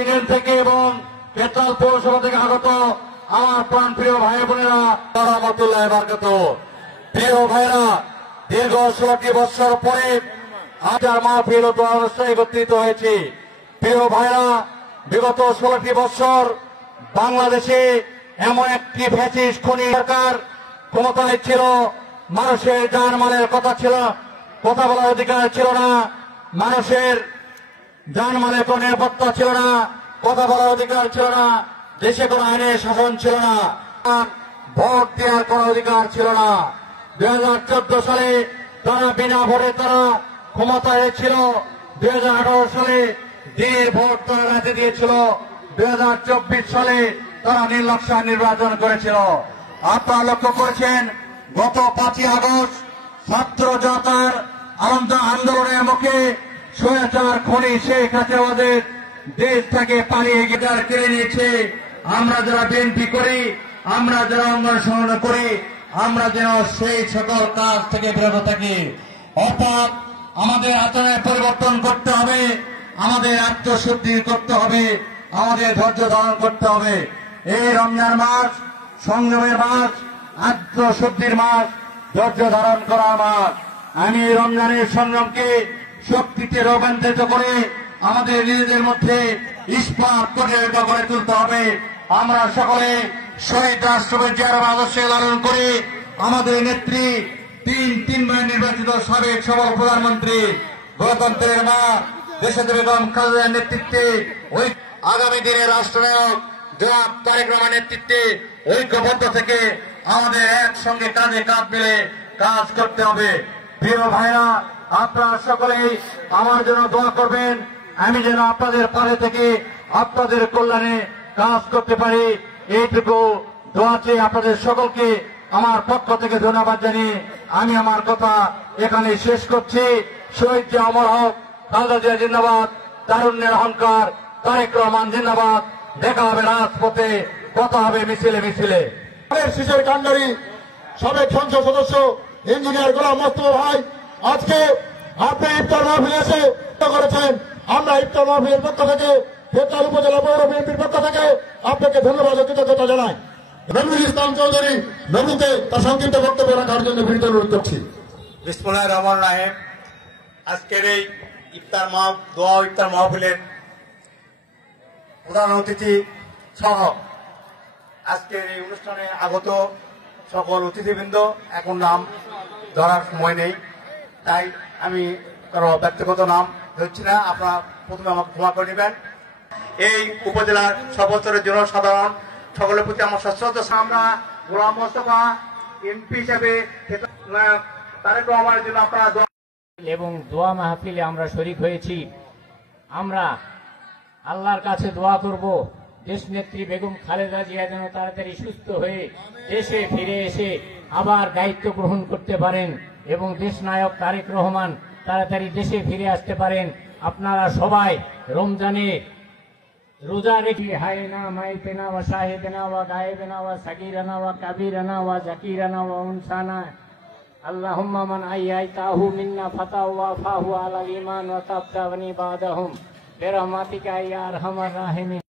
থেকে এবং পেট্রাল পৌরসভা থেকে আগত আমার প্রাণ প্রিয় ভাই বোনেরা রহমতুল্লাহ বারাকাতুহু। প্রিয় ভাইরা, দীর্ঘ 16টি বছর পরে আজার মাহফিল ও দোয়া অনুষ্ঠানে একত্রিত হয়েছি। প্রিয় ভাইরা, বিগত 16টি বছর বাংলাদেশে এমন একটি ফ্যাসিস্ট খুনি সরকার ক্ষমতায় ছিল, মানুষের জানমালের কথা বলার অধিকার ছিল না, মানুষের জানমালের কোন নিরাপত্তা ছিল না, কথা বলার অধিকার ছিল না, দেশে কোন আইনের শাসন ছিল না, ভোট দেওয়ার কোন অধিকার ছিল না। 2014 সালে তারা বিনা ভোটে তারা ক্ষমতায় ছিল। 2018 সালে দিনের ভোট তারা রাতে দিয়েছিল। 2024 সালে তারা নির্লক্ষ্য নির্বাচন করেছিল। আপনারা লক্ষ্য করেছেন, গত 5ই আগস্ট ছাত্র জনতার আন্দোলনের মুখে স্বৈরাচার খুনি শেখ হাসিনাদের দেশ থেকে পালিয়ে গিয়ে কেড়ে নিয়েছে। আমরা যারা বিএনপি করি, আমরা যারা অঙ্গন করি, আমরা যেন সেই সকল কাজ থেকে বিরত থাকি। অর্থাৎ আমাদের আচরণের পরিবর্তন করতে হবে, আমাদের আত্মশুদ্ধি করতে হবে, আমাদের ধৈর্য ধারণ করতে হবে। এই রমজান মাস সংযমের মাস, আত্মশুদ্ধির মাস, ধৈর্য ধারণ করার মাস। আমি রমজানের সংযমকে শক্তিতে রূপান্তরিত করে আমাদের নিজেদের মধ্যে ইস্পাত প্রতিযোগিত করে তুলতে হবে। আমরা সকলে শহীদ রাষ্ট্রপতি জিয়া রহমানের আদর্শে লালন করে আমাদের নেত্রী তিনবার নির্বাচিত সাবেক সফল প্রধানমন্ত্রী, গণতন্ত্রের মা দেশনেত্রী বেগম খালেদার নেতৃত্বে আগামী দিনের রাষ্ট্রনায়ক জনাব তারেক রহমানের নেতৃত্বে ঐক্যবদ্ধ থেকে আমাদের একসঙ্গে কাঁধে কাঁধ মিলে কাজ করতে হবে। প্রিয় ভাইরা, আপনারা সকলেই আমার জন্য দোয়া করবেন, আমি যেন আপনাদের পাশে থেকে আপনাদের কল্যাণে কাজ করতে পারি। এইটুকু দোয়া চেয়ে আপনাদের সকলকে আমার পক্ষ থেকে ধন্যবাদ জানিয়ে আমি আমার কথা এখানে শেষ করছি। শহীদ জিয়া অমর হক, খালেদা জিয়া জিন্দাবাদ, তারুণ্যের অহংকার, তারেক রহমান জিন্দাবাদ। দেখা হবে রাজপথে, কথা হবে মিছিলে মিছিলে। শিশের কান্ডারি সাবেক সংসদ সদস্য ইঞ্জিনিয়ার গোলাম মোস্তফা ভাই, আজকে আপনি ইফতার মাহফিল এসে করেছেন। আমরা ইফতার মাহফিলের পক্ষ থেকে, ফেরতাল উপজেলা পৌর বিএনপির পক্ষ থেকে আপনাকে ধন্যবাদ ও কৃতজ্ঞতা জানাই। নজরুল ইসলাম চৌধুরী নবুকে তার সংক্ষিপ্ত বক্তব্য রাখার জন্য বিনীত অনুরোধ করছি। বিসমিল্লাহির রহমানির রহিম। আজকের এই দোয়া ইফতার মাহফিলের প্রধান অতিথি সহ আজকের এই অনুষ্ঠানে আগত সকল অতিথিবৃন্দ, এখন নাম ধরার সময় নেই, তাই আমি কারো ব্যক্তিগত নাম ধরছি না, আপনারা প্রথমে আমাকে ক্ষমা করে নেবেন। এই উপজেলার সর্বস্তরের জনসাধারণ সকলের প্রতি আমার সশ্রদ্ধ। আমরা গোলাম মোস্তফা এমপি হিসেবে তারেক রহমানের জন্য আপনারা এবং দোয়া মাহফিলে আমরা শরীক হয়েছি। আমরা আল্লাহর কাছে দোয়া করব, দেশ নেত্রী বেগম খালেদা জিয়া যেন তাড়াতাড়ি সুস্থ হয়ে দেশে ফিরে এসে আবার দায়িত্ব গ্রহণ করতে পারেন এবং দেশ নায়ক তারেক রহমান তাড়াতাড়ি দেশে ফিরে আসতে পারেন। আপনারা সবাই রমজানে রোজা রেখে হায়না মাইতেনা ওয়া শাহিদনা ওয়া গায়েবেনা ওয়া সাগীরানা ওয়া কাবীরানা ওয়া জাকিরানা ওয়া উনসানা আল্লাহুম্মা মান আইয়াইতাহু মিন্না ফাতাহু ওয়া ফাহু আলাল ঈমান ওয়া তাবতাগনি বাদাহুম বিরহমাতিকা ইয়া আরহামার রাহিমিন।